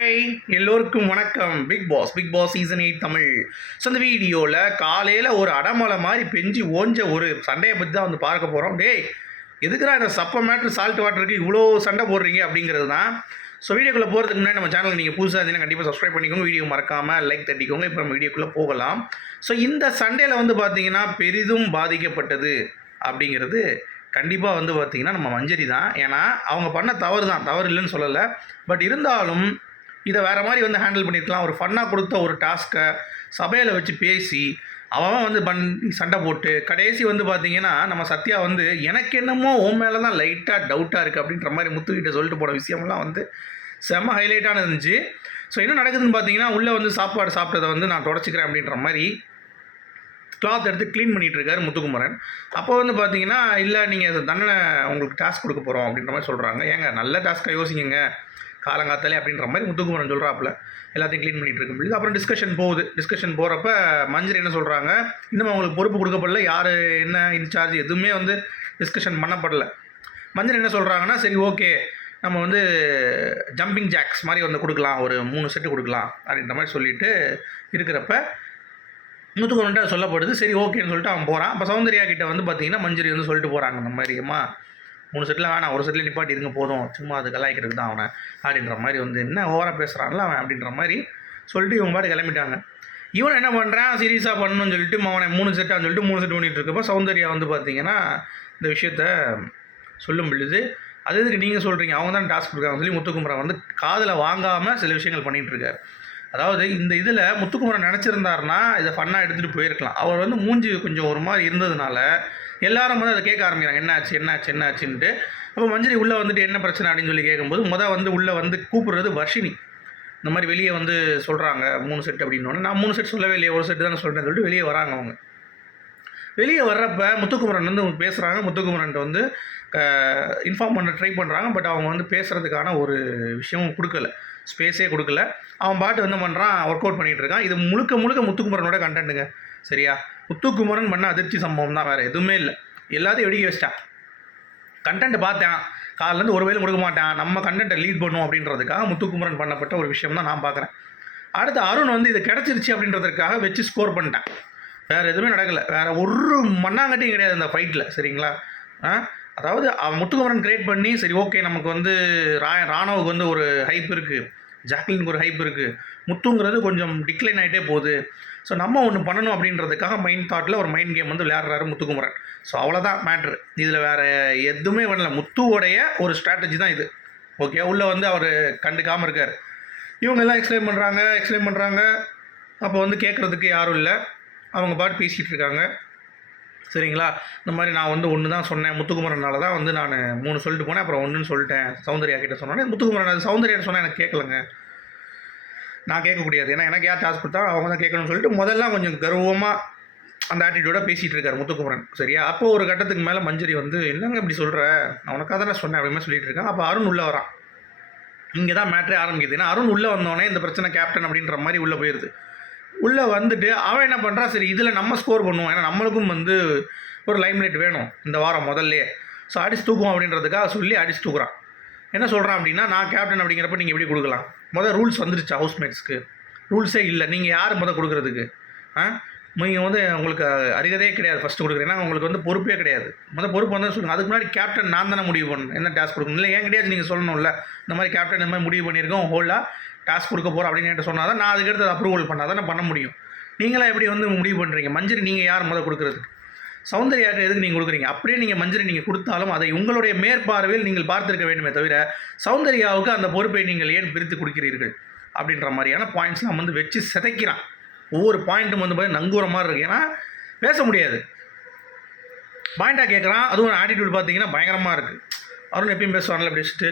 Hi எல்லோருக்கும் வணக்கம். Bigg Boss Bigg Boss season eight Tamil. So இந்த வீடியோவில் காலையில் ஒரு அடமலை மாதிரி பெஞ்சு ஓஞ்ச ஒரு சண்டையை பற்றி தான் வந்து பார்க்க போகிறோம் டேய் எதுக்குடா இந்த சப்ப மேட்ரு சால்ட் வாட்டருக்கு இவ்வளோ சண்டை போடுறீங்க அப்படிங்கிறது தான். ஸோ வீடியோக்குள்ளே போகிறதுக்கு முன்னாடி நம்ம சேனல் நீங்கள் புதுசாக இருந்தீங்கன்னா கண்டிப்பாக சப்ஸ்கிரைப் பண்ணிக்கோங்க. வீடியோ மறக்காமல் லைக் தட்டிக்கோங்க. இப்போ நம்ம வீடியோக்குள்ளே போகலாம். ஸோ இந்த சண்டையில் வந்து பார்த்தீங்கன்னா பெரிதும் பாதிக்கப்பட்டது அப்படிங்கிறது கண்டிப்பாக வந்து பார்த்தீங்கன்னா நம்ம மஞ்சரி தான். ஏன்னா அவங்க பண்ண தவறு தான். தவறு இல்லைன்னு சொல்லலை. பட் இருந்தாலும் இதை வேறு மாதிரி வந்து ஹேண்டில் பண்ணியிருக்கலாம் ஒரு ஃபன்னாக கொடுத்த ஒரு டாஸ்க்கை சபையில் வச்சு பேசி அவன் வந்து பண் சண்டை போட்டு கடைசி வந்து பார்த்தீங்கன்னா நம்ம சத்யா வந்து எனக்கு என்னமோ உன் மேலே தான் லைட்டாக டவுட்டாக இருக்குது அப்படின்ற மாதிரி முத்துக்கிட்ட சொல்லிட்டு போன விஷயம்லாம் வந்து செம்ம ஹைலைட்டான இருந்துச்சு. ஸோ என்ன நடக்குதுன்னு பார்த்தீங்கன்னா உள்ளே வந்து சாப்பாடு சாப்பிட்டதை வந்து நான் தொடச்சிக்கிறேன் அப்படின்ற மாதிரி கிளாத் எடுத்து க்ளீன் பண்ணிட்டு இருக்காரு முத்துக்குமரன். அப்போ வந்து பார்த்தீங்கன்னா இல்லை நீங்கள் தண்டனை உங்களுக்கு டாஸ்க் கொடுக்க போகிறோம் அப்படின்ற மாதிரி சொல்கிறாங்க ஏங்க நல்ல டாஸ்க்காக யோசிங்க காலங்காத்தாலே அப்படின்ற மாதிரி முத்துக்குமரன் சொல்கிறாப்புல எல்லாத்தையும் க்ளீன் பண்ணிகிட்டு இருக்கும் பொழுது அப்புறம் டிஸ்கஷன் போகுது. டிஸ்கஷன் போகிறப்ப மஞ்சள் என்ன சொல்கிறாங்க இன்னும் அவங்களுக்கு பொறுப்பு கொடுக்கப்படல. யார் என்ன இன்சார்ஜ் எதுவுமே வந்து டிஸ்கஷன் பண்ணப்படல. மஞ்சள் என்ன சொல்கிறாங்கன்னா சரி ஓகே நம்ம வந்து ஜம்பிங் ஜாக்ஸ் மாதிரி வந்து கொடுக்கலாம். ஒரு மூணு செட்டு கொடுக்கலாம். அப்படின்ற மாதிரி சொல்லிட்டு இருக்கிறப்ப முத்துக்குமரன்ட்ட சொல்லப்படுது. சரி ஓகேன்னு சொல்லிட்டு அவன் போகிறான் அப்போ சௌந்தர்யா கிட்ட வந்து பார்த்தீங்கன்னா மஞ்சரி வந்து சொல்லிட்டு போகிறாங்க இந்த மாதிரியம்மா மூணு செட்டில் வேணாம் ஒரு செட்டில் நிப்பாட்டி இருங்க போதும். சும்மா அது கலாய்க்கிறதுக்கு தான் அவனை அப்படின்ற மாதிரி வந்து என்ன ஓவராக பேசுகிறான்ல அவன் அப்படின்ற மாதிரி சொல்லிட்டு இவங்க பாட்டு கிளம்பிட்டாங்க. இவன் என்ன பண்ணுறான் சீரியஸாக பண்ணணும்னு சொல்லிட்டு அவனை மூணு செட்டாக சொல்லிட்டு மூணு செட் பண்ணிகிட்டு இருக்கப்போ சௌந்தர்யா வந்து பார்த்தீங்கன்னா இந்த விஷயத்த சொல்லும் பொழுது அது எதுக்கு நீங்கள் சொல்கிறீங்க அவங்க தான் டாஸ்க் கொடுக்காங்க சொல்லி முத்துக்குமரன் வந்து காதில் வாங்காமல் சில விஷயங்கள் பண்ணிகிட்டு இருக்காரு. அதாவது இந்த இதில் முத்துக்குமரன் நினச்சிருந்தாருன்னா இதை ஃபன்னாக எடுத்துகிட்டு போயிருக்கலாம். அவர் வந்து மூஞ்சி கொஞ்சம் ஒரு மாதிரி இருந்ததுனால எல்லாரும் வந்து அதை கேட்க ஆரம்பிக்கிறாங்க. என்னாச்சு? என்னாச்சு? என்னாச்சுன்ட்டு அப்போ மஞ்சரி உள்ளே வந்துட்டு என்ன பிரச்சனை? அப்படின்னு சொல்லி கேட்கும்போது முத வந்து உள்ளே வந்து கூப்பிடுறது வர்ஷினி. இந்த மாதிரி வெளியே வந்து சொல்கிறாங்க மூணு செட் அப்படின்னோடனே. நான் மூணு செட் சொல்லவே இல்லையே ஒரு செட்டு தானே சொல்கிறேன்னு சொல்லிட்டு வெளியே வராங்க அவங்க. வெளியே வர்றப்ப முத்துக்குமரன் வந்து பேசுகிறாங்க முத்துக்குமரன்ட்டு வந்து இன்ஃபார்ம் பண்ண ட்ரை பண்ணுறாங்க பட் அவங்க வந்து பேசுகிறதுக்கான ஒரு விஷயமும் கொடுக்கல. ஸ்பேஸே கொடுக்கல. அவன் பாட்டு வந்து பண்ணுறான் ஒர்க் அவுட் பண்ணிகிட்டு இருக்கான். இது முழுக்க முழுக்க முத்துக்குமரனோட கண்டென்ட்டுங்க சரியா? முத்துக்குமரன் பண்ண அதிர்ச்சி சம்பவம் தான் வேறு எதுவுமே இல்லை. எல்லாத்தையும் வெடிக்க வச்சிட்டான். கண்டென்ட் பார்த்தேன். காலிலேருந்து ஒரு வேலை கொடுக்க மாட்டான். நம்ம கண்டென்ட்டை லீட் பண்ணும் அப்படின்றதுக்காக முத்துக்குமரன் பண்ணப்பட்ட ஒரு விஷயம் தான் நான் பார்க்குறேன். அடுத்து அருண் வந்து இது கிடச்சிருச்சு அப்படின்றதுக்காக வச்சு ஸ்கோர் பண்ணிட்டேன். வேறு எதுவுமே நடக்கலை. வேறு ஒரு மண்ணாங்கட்டியும் கிடையாது இந்த ஃபைட்டில் சரிங்களா? ஆ? அதாவது அவன் முத்துக்குமரன் கிரியேட் பண்ணி சரி ஓகே நமக்கு வந்து ரா ராணுவுக்கு வந்து ஒரு ஹைப் இருக்குது ஜாக்லினுக்கு ஒரு ஹைப் இருக்குது முத்துங்கிறது கொஞ்சம் டிக்ளைன் ஆகிட்டே போகுது. ஸோ நம்ம ஒன்று பண்ணணும் அப்படின்றதுக்காக மைண்ட் தாட்டில் ஒரு மைண்ட் கேம் வந்து விளையாடுறாரு முத்துக்குமரன். ஸோ அவ்வளோதான் மேட்ரு இதில் வேறு எதுவுமே பண்ணல. முத்துவோடைய ஒரு ஸ்ட்ராட்டஜி தான் இது. ஓகே உள்ளே வந்து அவர் கண்டுக்காமல் இருக்கார். இவங்க எல்லாம் எக்ஸ்பிளைன் பண்ணுறாங்க எக்ஸ்பிளைன் பண்ணுறாங்க அப்போ வந்து கேட்குறதுக்கு யாரும் இல்லை. அவங்க பாட்டு பேசிகிட்டு இருக்காங்க. சரிங்களா? இந்த மாதிரி நான் வந்து ஒன்று தான் சொன்னேன். முத்துக்குமரனால தான் வந்து நான் மூணு சொல்லிட்டு போனேன். அப்புறம் ஒன்றுன்னு சொல்லிட்டேன். சௌந்தர்யா கிட்ட சொன்னேன் முத்துக்குமரன் அது சௌந்தர்யா சொன்னால் எனக்கு கேட்கலங்க நான் கேட்கக்கூடியது ஏன்னா எனக்கு யார் டாஸ்க் கொடுத்தா அவங்க தான் கேட்கணும்னு சொல்லிட்டு முதல்ல கொஞ்சம் கர்வமாக அந்த ஆட்டிடியூடாக பேசிகிட்டு இருக்காரு முத்துக்குமரன். சரியா? அப்போ ஒரு கட்டத்துக்கு மேலே மஞ்சரி வந்து என்னங்க இப்படி சொல்கிற நான் உனக்காக நான் சொன்னேன். அப்படிமே சொல்லிட்டு இருக்கேன். அப்போ அருண் உள்ளே வரான். இங்கே தான் மேட்ரே ஆரம்பிக்குது. ஏன்னா அருண் உள்ளே வந்தோடனே இந்த பிரச்சனை கேப்டன் அப்படின்ற மாதிரி உள்ளே போயிடுது உள்ளே வந்துட்டு அவன் என்ன பண்ணுறான் சரி இதில் நம்ம ஸ்கோர் பண்ணுவோம். ஏன்னா நம்மளுக்கும் வந்து ஒரு லைம்லைட் வேணும் இந்த வாரம் முதல்லையே. ஸோ அடிச்சு தூக்குவோம் அப்படின்றதுக்காக சொல்லி அடிச்சு தூக்குறான். என்ன சொல்கிறான் அப்படின்னா நான் கேப்டன் அப்படிங்கிறப்ப நீங்கள் எப்படி கொடுக்கலாம்? முதல் ரூல்ஸ் வந்துருச்சு ஹவுஸ்மேட்ஸ்க்கு ரூல்ஸே இல்லை. நீங்கள் யார் முதல் கொடுக்குறதுக்கு? ஆ? நீங்கள் வந்து உங்களுக்கு அருகதே கிடையாது. ஃபஸ்ட்டு கொடுக்குறேன். ஏன்னா உங்களுக்கு வந்து பொறுப்பே கிடையாது. முதல் பொறுப்பு வந்து சொல்லுங்கள் அதுக்கு முன்னாடி கேப்டன் நான் தானே முடிவு பண்ணணும். என்ன டாஸ்க் கொடுக்கணும்? இல்லை ஏன் கிடையாது நீங்கள் சொல்லணும்ல. இந்த மாதிரி கேப்டன் இந்த மாதிரி முடிவு பண்ணியிருக்கோம். ஹோல்டாக டாஸ்க் கொடுக்க போகிறோம் அப்படின்னு என்கிட்ட சொன்னால் தான் நான் அதுக்கடுத்து அப்ரூவல் பண்ணால் தான் நான் பண்ண முடியும். நீங்களாம் எப்படி வந்து முடிவு பண்ணுறீங்க மஞ்சள் நீங்கள் யார் முதல் கொடுக்குறதுக்கு சௌந்தர்யாக்கு எதுக்கு நீங்கள் கொடுக்குறீங்க? அப்படியே நீங்கள் மஞ்சள் நீங்கள் கொடுத்தாலும் அதை உங்களுடைய மேற்பார்வையில் நீங்கள் பார்த்திருக்க வேண்டுமே தவிர சௌந்தர்யாவுக்கு அந்த பொறுப்பை நீங்கள் ஏன் பிரித்து கொடுக்கிறீர்கள்? அப்படின்ற மாதிரியான பாயிண்ட்ஸ்லாம் வந்து வச்சு சிதைக்கிறான். ஒவ்வொரு பாயிண்ட்டும் வந்து பார்த்தீங்கன்னா நங்கூர மாதிரி இருக்கு. ஏன்னா பேச முடியாது. பாயிண்டாக கேட்குறான் அதுவும் ஆட்டிடியூட் பார்த்தீங்கன்னா பயங்கரமாக இருக்குது அருண் எப்பயும் பேசுவாங்கல்ல அப்படி வச்சுட்டு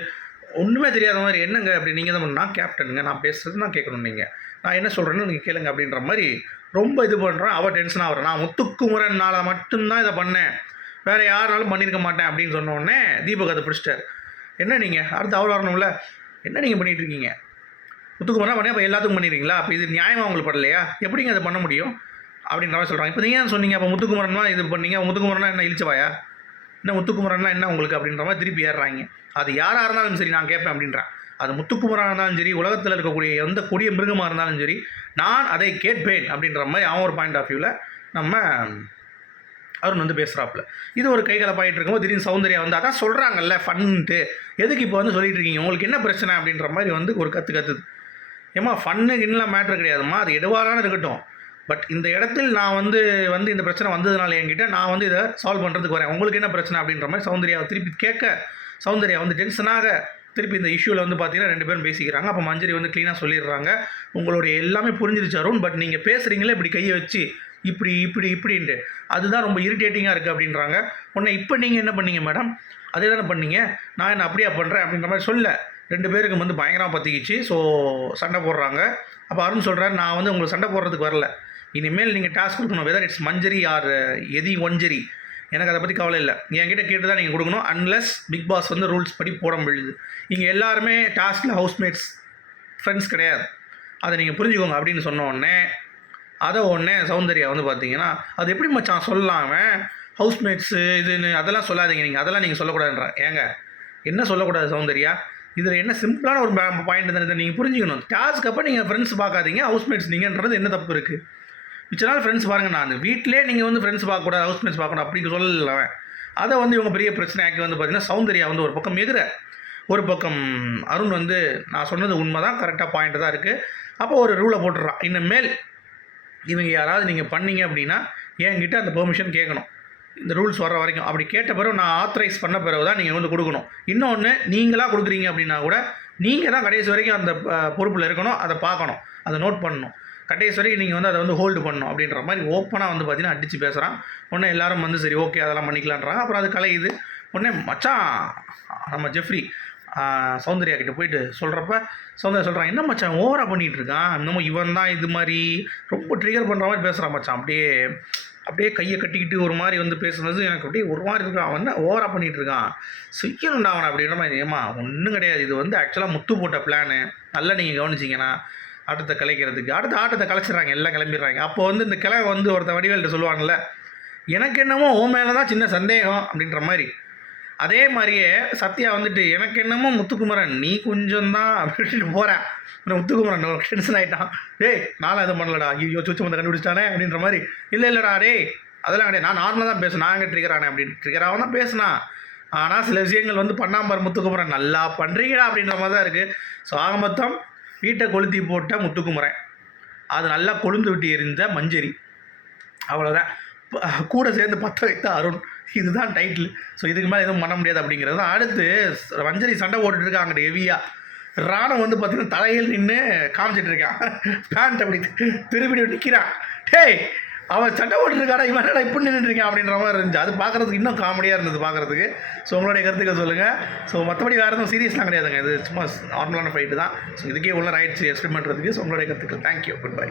ஒன்றுமே தெரியாத மாதிரி என்னங்க? அப்படி நீங்கள் தான் நான் கேப்டனுங்க நான் பேசுகிறது நான் கேட்கணும் நீங்கள் நான் என்ன சொல்கிறேன்னு நீங்கள் கேளுங்க. அப்படின்ற மாதிரி ரொம்ப இது பண்ணுறேன் அவள் டென்ஷன் ஆகிறேன் நான் முத்துக்குமரனால் மட்டும்தான் இதை பண்ணேன். வேறு யாராலும் பண்ணியிருக்க மாட்டேன் அப்படின்னு சொன்னோடனே தீபக் அதை பிடிச்சிட்டார். என்ன நீங்கள் அடுத்து அவர் வரணும்ல. என்ன நீங்கள் பண்ணிகிட்டு இருக்கீங்க முறை பண்ணி அப்போ எல்லாத்துக்கும் பண்ணிடுறீங்களா? அப்போ இது நியாயமாக உங்களுக்கு படலையா? எப்படிங்க அதை பண்ண முடியும்? அப்படின்ற மாதிரி சொல்கிறாங்க இப்போ நீங்கள் ஏன் சொன்னீங்க? அப்போ முத்துக்குமரன் இது பண்ணீங்க. முத்துக்குமரன்னா என்ன இழிச்சவாயா? என்ன முத்துக்குமரன்னா என்ன உங்களுக்கு அப்படின்ற மாதிரி திருப்பி ஏறுறாங்க. அது யாராக இருந்தாலும் சரி நான் கேட்பேன் அப்படின்றேன். அது முத்துக்குமராக இருந்தாலும் சரி உலகத்தில் இருக்கக்கூடிய எந்த கொடிய மிருகமாக இருந்தாலும் சரி நான் அதை கேட்பேன் அப்படின்ற மாதிரி அவன் ஒரு பாயிண்ட் ஆஃப் வியூவில் நம்ம அருண் வந்து பேசுகிறாப்புல இது ஒரு கை கலப்பாயிட்டு இருக்கும்போது திடீர்னு சௌந்தர்யா வந்து அதான் சொல்கிறாங்கல்ல ஃபன்ட்டு எதுக்கு இப்போ வந்து சொல்லிட்டு இருக்கீங்க உங்களுக்கு என்ன பிரச்சனை அப்படின்ற மாதிரி வந்து ஒரு கற்று கத்துது. ஏம்மா ஃபன்னு இன்னும் மேட்ரு கிடையாதும்மா. அது எடுவாரான இருக்கட்டும். பட் இந்த இடத்தில் நான் வந்து வந்து இந்த பிரச்சனை வந்ததுனால என்கிட்ட நான் வந்து இதை சால்வ் பண்ணுறதுக்கு வரேன். உங்களுக்கு என்ன பிரச்சனை அப்படின்ற மாதிரி சௌந்தர்யாவை திருப்பி கேட்க சௌந்தர்யா வந்து டென்ஷனாக திருப்பி இந்த இஷ்யூவில் வந்து பார்த்தீங்கன்னா ரெண்டு பேரும் பேசிக்கிறாங்க. அப்போ மஞ்சரி வந்து க்ளீனாக சொல்லிடுறாங்க. உங்களுடைய எல்லாமே புரிஞ்சிருச்சு அருண் பட் நீங்கள் பேசுகிறீங்களே இப்படி கையை வச்சு இப்படி இப்படி இப்படின்ட்டு. அதுதான் ரொம்ப இரிட்டேட்டிங்காக இருக்குது அப்படின்றாங்க. உடனே இப்போ நீங்கள் என்ன பண்ணீங்க மேடம் அதே தானே பண்ணீங்க. நான் என்ன அப்படியா பண்ணுறேன் அப்படின்ற மாதிரி சொல்ல. ரெண்டு பேருக்கும் வந்து பயங்கரமாக பற்றிக்கிச்சு ஸோ சண்டை போடுறாங்க. அப்போ அருண் சொல்கிறார் நான் வந்து உங்களுக்கு சண்டை போடுறதுக்கு வரல. இனிமேல் நீங்கள் டாஸ்க் கொடுக்கணும். Whether it's Manjari or uh, எதி ஒஞ்சரி. எனக்கு அதை பற்றி கவலை இல்லை. என்கிட்ட கேட்டு தான் நீங்கள் கொடுக்கணும். அன்லெஸ் பிக் பாஸ் வந்து ரூல்ஸ் படி போட முடியுது இங்கே எல்லாருமே டாஸ்கில் ஹவுஸ்மேட்ஸ் ஃப்ரெண்ட்ஸ் கிடையாது. அதை நீங்கள் புரிஞ்சுக்கோங்க அப்படின்னு சொன்ன உடனே அதை உடனே சௌந்தர்யா வந்து பார்த்தீங்கன்னா அது எப்படி மச்சான் சொல்லலாம் அவன் ஹவுஸ்மேட்ஸு இதுன்னு அதெல்லாம் சொல்லாதீங்க நீங்கள் அதெல்லாம் நீங்கள் சொல்லக்கூடாதுன்ற. ஏங்க என்ன சொல்லக்கூடாது சௌந்தர்யா? இதில் என்ன சிம்பிளான ஒரு பாயிண்ட் தானே நீங்கள் புரிஞ்சுக்கணும். டாஸ்க்கு அப்போ நீங்கள் ஃப்ரெண்ட்ஸ் பார்க்காதீங்க ஹவுஸ்மேட்ஸ் நீங்கன்றது என்ன தப்பு இருக்குது மிச்ச நாள் ஃப்ரெண்ட்ஸ் பாருங்கள் நான் வீட்டிலே நீங்கள் வந்து ஃப்ரெண்ட்ஸ் பார்க்கக்கூடாது ஹவுஸ் ஹவுஸ்மேட்ஸ் பார்க்கணும் அப்படின்னு சொல்லல. அவன் அதை வந்து இவங்க பெரிய பிரச்சனை ஆக்கி வந்து பார்த்தீங்கன்னா சௌந்தர்யா வந்து ஒரு பக்கம் எதிர ஒரு பக்கம் அருண் வந்து நான் சொன்னது உண்மை தான் கரெக்டாக பாயிண்ட் தான் இருக்குது அப்போ ஒரு ரூலை போட்டுடுறான் இனிமேல் இவங்க யாராவது நீங்கள் பண்ணீங்க அப்படின்னா என்கிட்ட அந்த பெர்மிஷன் கேட்கணும். இந்த ரூல்ஸ் வர்ற வரைக்கும். அப்படி கேட்ட பிறகு நான் ஆத்தரைஸ் பண்ண பிறகு தான் நீங்கள் வந்து கொடுக்கணும். இன்னொன்று நீங்களாக கொடுக்குறீங்க அப்படின்னா கூட நீங்கள் தான் கடைசி வரைக்கும் அந்த பொறுப்பில் இருக்கணும் அதை பார்க்கணும் அதை நோட் பண்ணணும். கடைசி வரைக்கும் நீங்கள் வந்து அதை வந்து ஹோல்டு பண்ணணும் அப்படின்ற மாதிரி ஓப்பனாக வந்து பார்த்தீங்கன்னா அடித்து பேசுகிறான் உடனே எல்லாரும் வந்து சரி ஓகே அதெல்லாம் பண்ணிக்கலான்றாங்க. அப்புறம் அது கலையுது. உடனே மச்சான் நம்ம ஜெஃப்ரி சௌந்தர்யா கிட்ட போயிட்டு சொல்கிறப்ப சௌந்தர்யா சொல்கிறான் என்ன மச்சான் ஓவராக பண்ணிகிட்டு இருக்கான்? இன்னமும் இவன் தான் இது மாதிரி ரொம்ப ட்ரிகர் பண்ணுற மாதிரி பேசுகிறான் மச்சான். அப்படியே அப்படியே கையை கட்டிக்கிட்டு ஒரு மாதிரி வந்து பேசுனது எனக்கு அப்படியே ஒரு மாதிரி இருக்கான் அவன் என்ன ஓவராக பண்ணிகிட்டு இருக்கான்? செய்யணும்டா அவனை அப்படின்ற மாதிரி. ஏமா ஒன்றும் கிடையாது. இது வந்து ஆக்சுவலாக முத்து போட்ட பிளானு நல்லா நீங்கள் கவனிச்சிங்கன்னா ஆட்டத்தை கலைக்கிறதுக்கு. அடுத்த ஆட்டத்தை கலைச்சிடுறாங்க எல்லாம் கிளம்பிடுறாங்க. அப்போ வந்து இந்த கிளை வந்து ஒருத்த வடிவேல்கிட்ட சொல்லுவாங்கல்ல எனக்கு என்னமோ உன் மேலே தான் சின்ன சந்தேகம் அப்படின்ற மாதிரி. அதே மாதிரியே சத்யா வந்துட்டு எனக்கு என்னமோ முத்துக்குமரன் நீ கொஞ்சம் தான் அப்படின்ட்டு போகிறேன் முத்துக்குமரன் டென்ஷன் ஆகிட்டான் டேய் நானும் எதுவும் பண்ணலடா. ஐயோ சுச்சு வந்து கண்டுபிடிச்சானே அப்படின்ற மாதிரி. இல்லை இல்லைடா டேய் அதெல்லாம் கிடையாது. நான் நார்மலாக தான் பேசுனேன் நான் எங்கே ட்ரிகரானே அப்படின்னு. ட்ரிகராக தான் பேசினான். ஆனால் சில விஷயங்கள் வந்து பண்ணாம்பார் முத்துக்குமரன் நல்லா பண்ணுறீங்களா அப்படின்ற மாதிரி தான் இருக்குது ஸோ ஆக மொத்தம் வீட்டை கொளுத்தி போட்ட முத்துக்குமரன். அது நல்லா கொழுந்து விட்டு எரிந்த மஞ்சரி. அவ்வளோதான் கூட சேர்ந்து பற்ற வைத்த அருண். இதுதான் டைட்டில் ஸோ இதுக்கு மேலே எதுவும் பண்ண முடியாது அப்படிங்கிறது. தான் அடுத்து மஞ்சரி சண்டை போட்டுட்டு ஹெவியாக ராணம் வந்து பார்த்திங்கன்னா தலையில் நின்று காமிச்சிட்டு இருக்கான். பேண்ட் அப்படி திரும்பி நிற்கிறான் டேய் அவன் சண்டை போட்டுருக்காடா இவன் என்னடா இப்படி நின்றுருக்கேன் அப்படின்ற மாதிரி இருந்துச்சு. அது பார்க்குறதுக்கு இன்னும் காமெடியாக இருந்தது பார்க்குறதுக்கு. ஸோ உங்களுடைய கருத்துக்கள் சொல்லுங்கள் ஸோ மற்றபடி வேறு எதுவும் சீரியஸ்லாம் கிடையாதுங்க. இது சும்மா நார்மலான ஃபைட்டு தான். ஸோ இதுக்கே உள்ள ரைட்ஸ் எக்ஸ்பிளைன் பண்ணுறதுக்கு ஸோ உங்களுடைய கருத்துக்கள். Thank you good bye